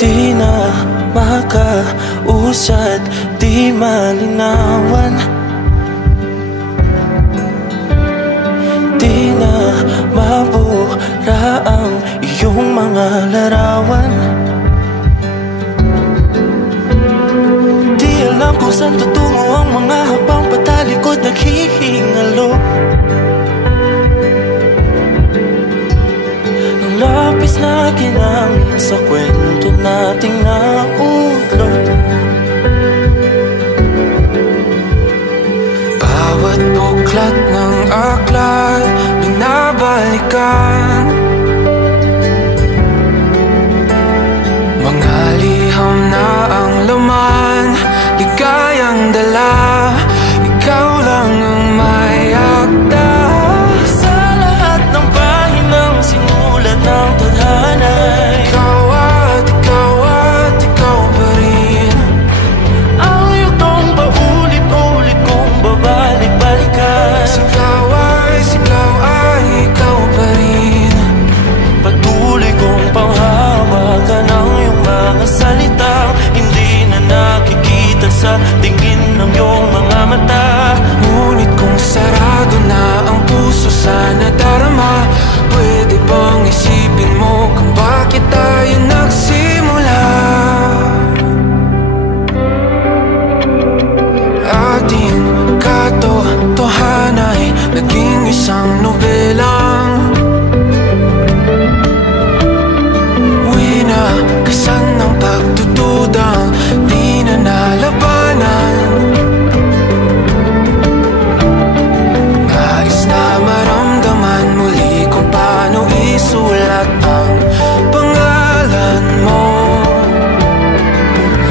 Di na makausad, di malinawan. Di na mabura ang iyong mga larawan. Di alam kung saan tutungo ang mga habang patalikod naghihingalo. Ang lapis na ginamit sa kwento nating naulot. Bawat buklat ng aklat binabalikan. Mga liham na ang laman, ligayang dala, ikaw lang ang may akda. Sa lahat ng pahinang sinulat ng tadhana, ikaw at ikaw pa rin. Ang yugtong paulit-ulit kong babalik-balikan. Sigaw ay ikaw pa rin. Patuloy kong panghawakan ang iyong mga salitang hindi na nakikita sa tingin ng iyong mga mata. Ngunit kung sarado na ang puso sa nadarama, pwede bang isipin mo kung bakit tayo nagsimula? Ating katotohanan ay naging isang nobelang winakasan ng pagdududang di na nalabanan. Nais na maramdaman muli kung paano isulat ang pangalan mo.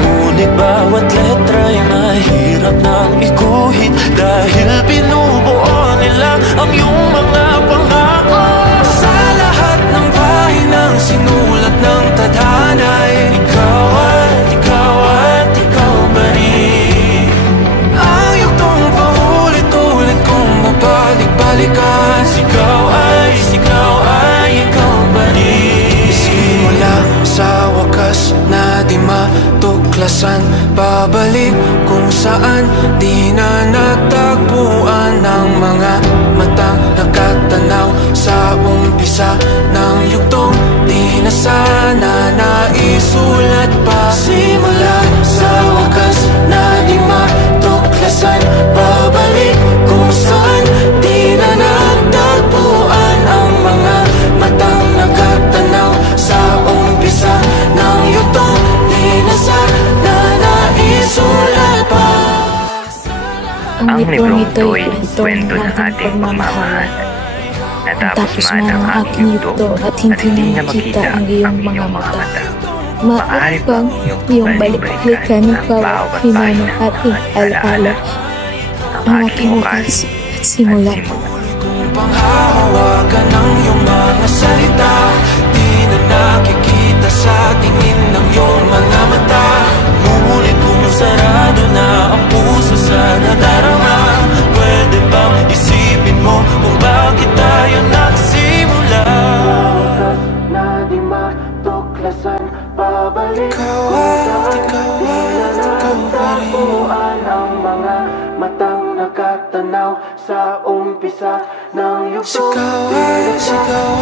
Ngunit bawat letra'y mahirap nang iguhit dahil binubuo nila ang iyong mga pangako. Sa lahat ng pahinang sinulat ng tadhana, ikaw pa rin. Ang yugtong paulit-ulit kong mabalik-balikan. Sigaw ay ikaw pa rin. Simula sa wakas na di matuklasan, babalik kung saan di na natagpuan ng mga matang nakatanaw sa umpisa ng yugtong di na sana naisulat pa. Simula sa wakas na di matuklasan, babalik kung saan di na natagpuan ang mga matang nakatanaw sa umpisa ng yugtong di na sana naisulat pa. Ang librong ito'y kwento ng ating pagmamahal. Natapos man ang aking yugto at hindi na makita ang iyong mga mata. Maaari bang iyong balik-balikan ng bawat hinanong ating alaala ang aking wakas at simula. Kung panghahawakan ng iyong mga salita, di na nakikita sa tingin ng iyong mga mata. Ngunit kung sarado na ang puso sa nadarama, pwede bang isipin mo kung bakit tayo nagsimula? Na di matuklasan, babalik ikaw pa rin. Ang mga matang nakatanaw sa umpisa ng yugto. Sigaw